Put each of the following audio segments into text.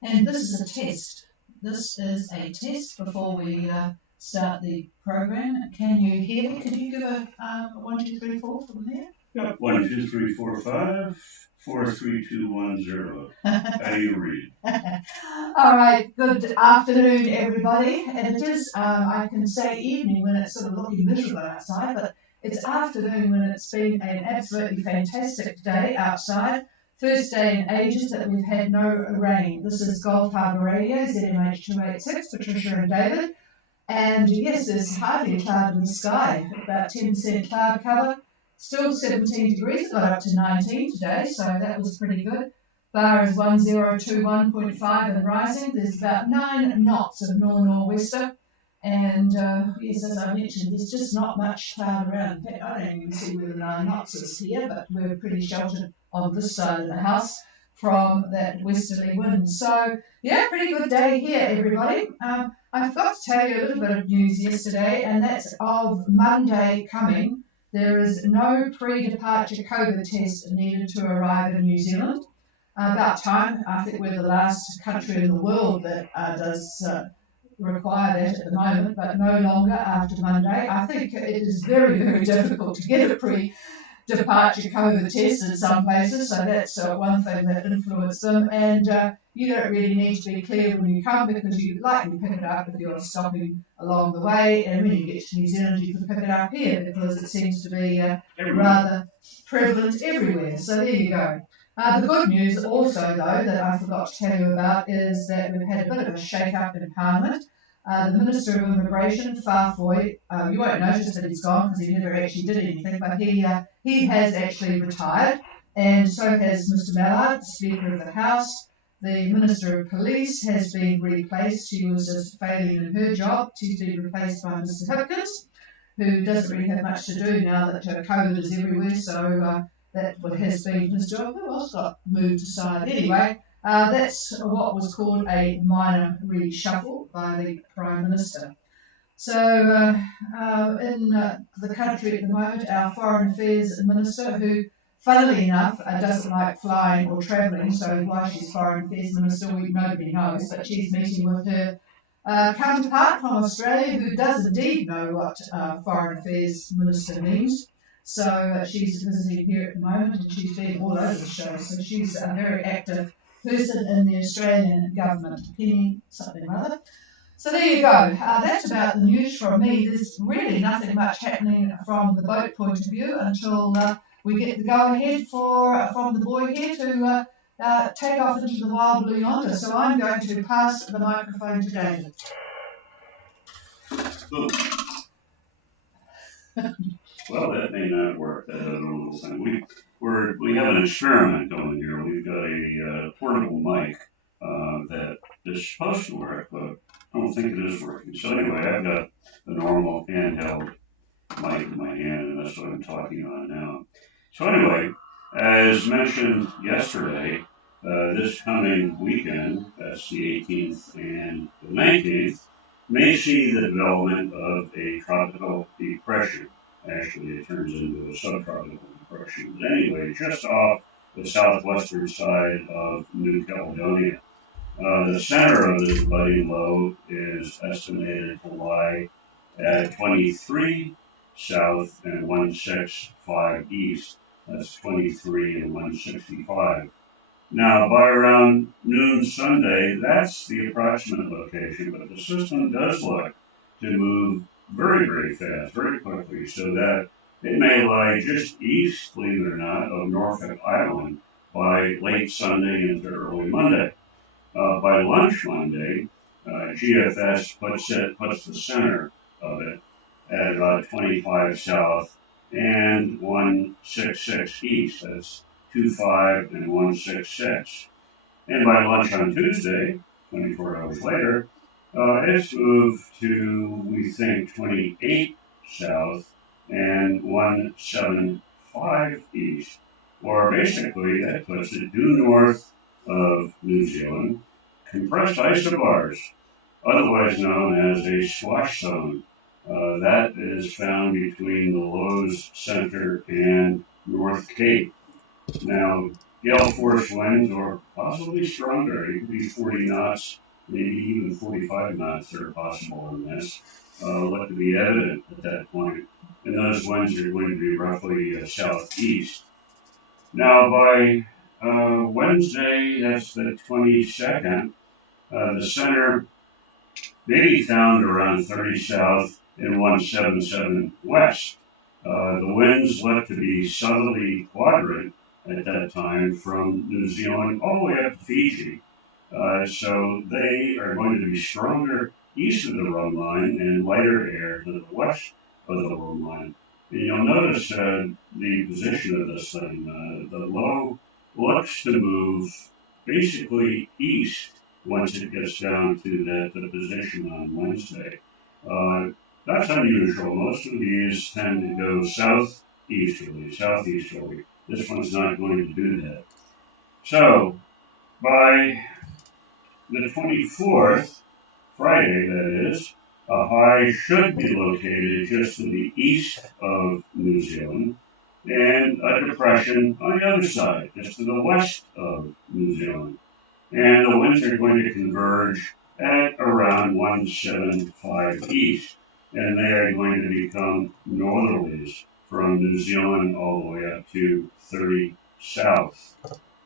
And this is a test. This is a test before we start the program. Can you hear me? Could you give a 1, 2, 3, 4 from there? Yep. 1, 2, 3, 4, 5, 4, 3, 2, 1, 0. How do you read? All right. Good afternoon, everybody. And it is, I can say evening when it's sort of looking miserable outside, but it's afternoon when it's been an absolutely fantastic day outside. First day in ages that we've had no rain. This is Gulf Harbour Radio, ZMH 286, Patricia and David. And yes, there's hardly a cloud in the sky, about 10% cloud cover. Still 17 degrees, got up to 19 today, so that was pretty good. Bar is 1021.5 and rising. There's about 9 knots of nor'wester. And yes, as I mentioned, there's just not much cloud around. In fact, I don't even see where the 9 knots is here, but we're pretty sheltered on this side of the house from that westerly wind. So, yeah, pretty good day here, everybody. I forgot to tell you a little bit of news yesterday, and that's of Monday coming. There is no pre-departure COVID test needed to arrive in New Zealand. About time. I think we're the last country in the world that does require that at the moment, but no longer after Monday. I think it is very, very difficult to get a pre-departure COVID test in some places, so that's one thing that influenced them. And you don't really need to be clear when you come because you likely pick it up if you're stopping along the way, and when you get to New Zealand you can pick it up here because it seems to be rather prevalent everywhere. So there you go. The good news also, though, that I forgot to tell you about is that we've had a bit of a shake-up in Parliament. The Minister of Immigration, Farfoy, you won't notice that he's gone because he never actually did anything, but he has actually retired, and so has Mr Mallard, the Speaker of the House. The Minister of Police has been replaced. She was just failing in her job. She's been replaced by Mr Hipkins, who doesn't really have much to do now that COVID is everywhere, so that has been his job. Who else got moved aside? Anyway, that's what was called a minor reshuffle by the Prime Minister. So in the country at the moment, our Foreign Affairs Minister, who funnily enough doesn't like flying or travelling, so why she's Foreign Affairs Minister nobody knows, but she's meeting with her counterpart from Australia who does indeed know what Foreign Affairs Minister means. So she's visiting here at the moment and she's been all over the show. So she's a very active person in the Australian government, Penny something or other. So there you go. That's about the news from me. There's really nothing much happening from the boat point of view until we get the go-ahead from the boy here to take off into the wild blue yonder. So I'm going to pass the microphone to David. Well, that may not work, that other little thing. We have an experiment going here. We've got a portable mic that is supposed to work, but I don't think it is working. So anyway, I've got the normal handheld mic in my hand, and that's what I'm talking on now. So anyway, as mentioned yesterday, this coming weekend, that's the 18th and the 19th, may see the development of a tropical depression. Actually, it turns into a subtropical depression. But anyway, just off the southwestern side of New Caledonia. The center of this budding low is estimated to lie at 23 south and 165 east. That's 23 and 165. Now, by around noon Sunday, that's the approximate location, but the system does look to move very, very fast, very quickly, so that it may lie just east, believe it or not, of Norfolk Island by late Sunday into early Monday. By lunch Monday, GFS puts the center of it at about 25 south and 166 east. That's 25 and 166. And by lunch on Tuesday, 24 hours later, it's moved to, we think, 28 south and 175 east. Or basically, that puts it due north of New Zealand, compressed isobars, otherwise known as a swash zone. That is found between the Lows Center and North Cape. Now, gale force winds or possibly stronger. It could be 40 knots, maybe even 45 knots are possible in this. What could be evident at that point? And those winds are going to be roughly southeast. Now, by Wednesday, that's the 22nd, the center may be found around 30 south and 177 west. The winds look to be southerly quadrant at that time from New Zealand all the way up to Fiji. So they are going to be stronger east of the run line and lighter air to the west of the run line. And you'll notice the position of this thing. The low looks to move basically east once it gets down to the position on Wednesday. Uh, that's unusual. Most of these tend to go southeasterly. This one's not going to do that. So by the 24th, Friday that is, a high should be located just to the east of New Zealand, and a depression on the other side, just to the west of New Zealand. And the winds are going to converge at around 175 east, and they are going to become northerlies from New Zealand all the way up to 30 south.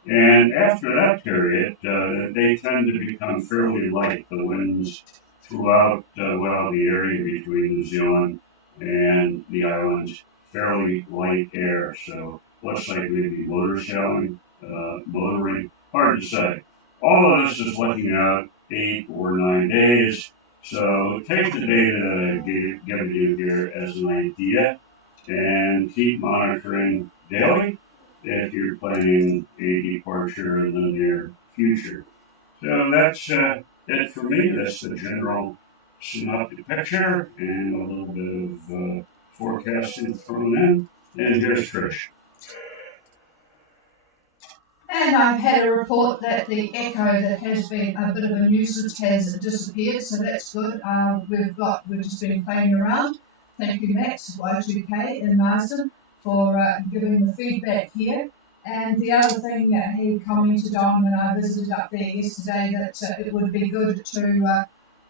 And after that period, they tend to become fairly light. The winds throughout the area between New Zealand and the islands, fairly light air. So looks like maybe motoring, hard to say. All of this is looking out 8 or 9 days. So take the data that I've given you here as an idea and keep monitoring daily if you're planning a departure in the near future. So that's it for me. That's the general synoptic picture and a little bit of forecasting thrown in. And here's Trish. And I've had a report that the echo that has been a bit of a nuisance has disappeared, so that's good. We've just been playing around. Thank you, Max, Y2K in Marsden, for giving the feedback here. And the other thing that he commented on when I visited up there yesterday, that it would be good to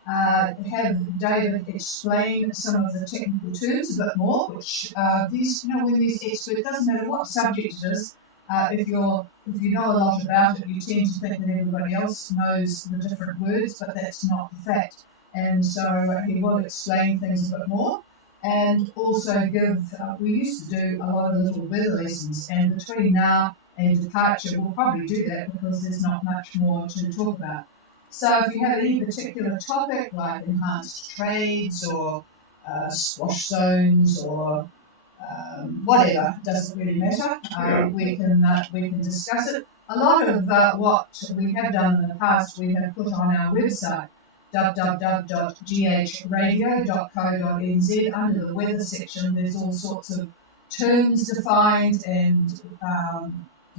have David explain some of the technical terms a bit more, which when these experts, doesn't matter what subject it is, if you know a lot about it, you tend to think that everybody else knows the different words, but that's not the fact. And so he will explain things a bit more, and also we used to do a lot of little weather lessons, and between now and departure, we'll probably do that because there's not much more to talk about. So if you have any particular topic like enhanced trades or squash zones or whatever, doesn't really matter. We can discuss it. A lot of what we have done in the past, we have put on our website, www.ghradio.co.nz. Under the weather section, there's all sorts of terms defined and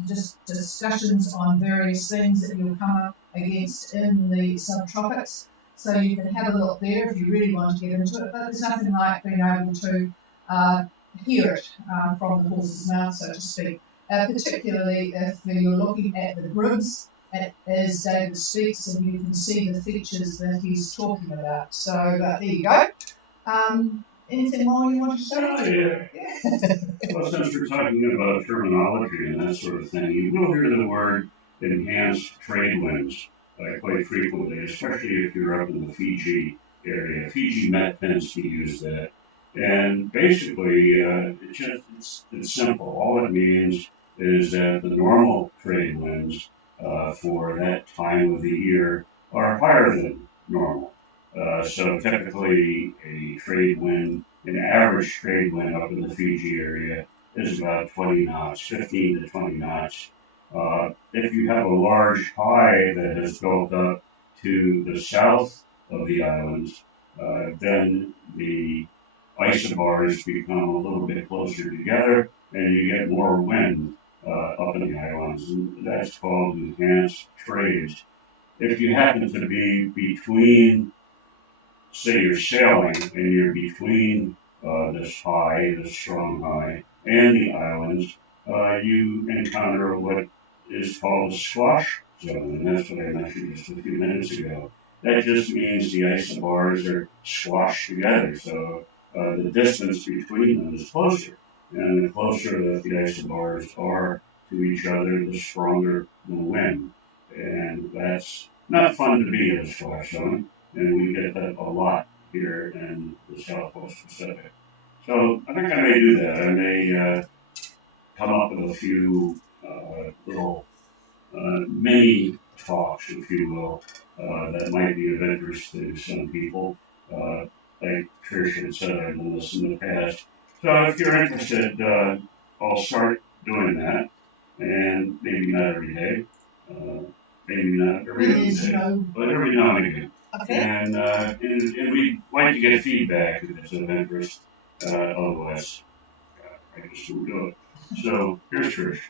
just discussions on various things that you'll come up against in the subtropics. So you can have a look there if you really want to get into it. But there's nothing like being able to hear it from the horse's mouth, so to speak. Particularly if you're looking at the grids as David speaks, and you can see the features that he's talking about. So there you go. Anything more you want to say? Yeah. Well, since we're talking about terminology and that sort of thing, you will hear the word enhanced trade winds quite frequently, especially if you're up in the Fiji area. Fiji Met tends to use that. And basically, it's simple. All it means is that the normal trade winds for that time of the year are higher than normal. So typically, an average trade wind up in the Fiji area is about 20 knots, 15 to 20 knots. If you have a large high that has built up to the south of the islands, then the isobars become a little bit closer together and you get more wind up in the islands. And that's called enhanced trades. If you happen to be between, say you're sailing and you're between this strong high, and the islands, you encounter what is called the squash zone, and that's what I mentioned just a few minutes ago. That just means the isobars are squashed together, so the distance between them is closer. And the closer that the isobars are to each other, the stronger the wind. And that's not fun to be in a squash zone, and we get that a lot here in the Southwest Pacific. So I think I may do that. I may come up with a few little mini talks, if you will, that might be of interest to some people. Uh, like Trish had said, I've done this in the past. So if you're interested, I'll start doing that, and maybe not every day, uh, maybe not every other day, but every now and again. Okay. And we'd like to get feedback if it's of interest. Otherwise, I just won't do it. So here's Trish.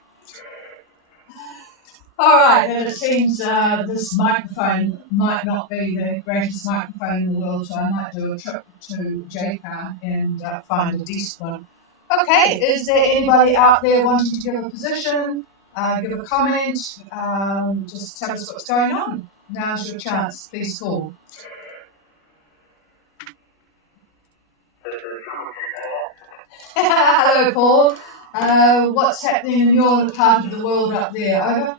All right, and it seems this microphone might not be the greatest microphone in the world, so I might do a trip to JCar and find a decent one. Okay, is there anybody out there wanting to give a position, give a comment, just tell us what's going on? Now's your chance, please call. Hello, Paul. What's happening in your part of the world up there? Over?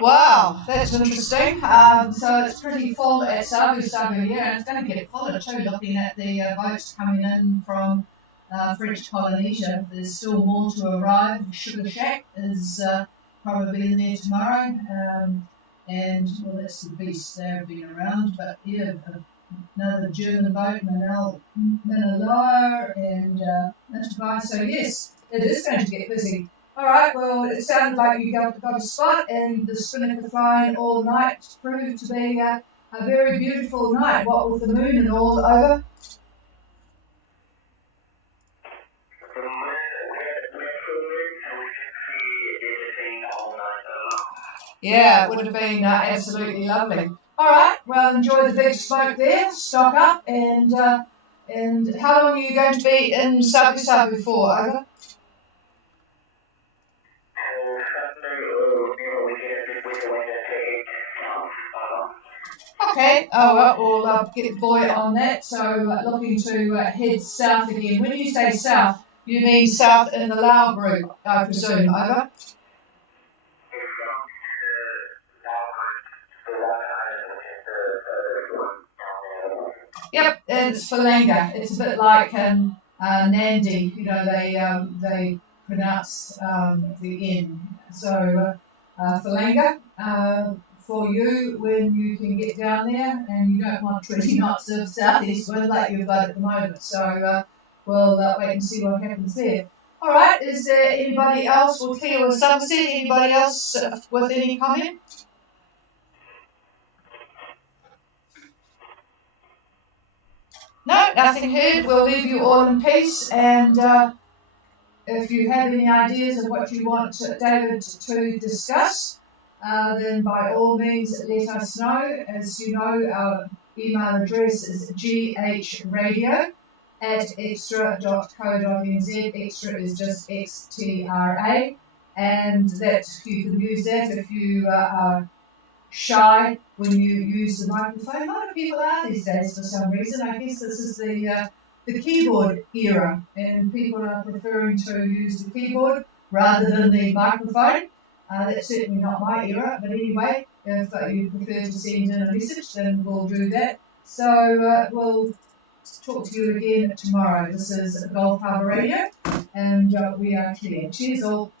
Wow, that's interesting. So it's pretty full at Sabu here, and it's going to get fuller too, looking at the boats coming in from French Polynesia. There's still more to arrive. Sugar Shack is probably in there tomorrow. And, well, that's the beast. They've been around. But, yeah, another German boat, Manila, and Mintabai. So, yes, it is going to get busy. All right, well, it sounded like you got a spot, and the spinnaker flying all night proved to be a very beautiful night, what with the moon and all over. Yeah, it would have been absolutely lovely. All right, well, enjoy the big smoke there, stock up, and how long are you going to be in Sabu for, over? Okay, well, we'll get the boy on that. So looking to head south again. When you say south, you mean south in the Lao group, I presume, over? Yep, it's Falanga. It's a bit like Nandi. You know, they pronounce the N. So Falanga. For you, when you can get down there and you don't want 20 knots of southeast wind like you've got at the moment. So we'll wait and see what happens there. All right, is there anybody else? We'll clear with Somerset. Anybody else with any comment? No, nothing heard. We'll leave you all in peace. And if you have any ideas of what you want David to discuss, then by all means let us know. As you know, our email address is ghradio@extra.co.nz. Extra is just XTRA, and that you can use that if you are shy when you use the microphone. A lot of people are these days for some reason. I guess this is the keyboard era, and people are preferring to use the keyboard rather than the microphone. That's certainly not my era, but anyway, if you prefer to send in a message, then we'll do that. So we'll talk to you again tomorrow. This is Gulf Harbour Radio, and we are clear. Cheers all.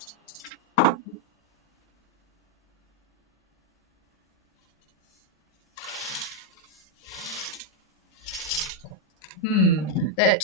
That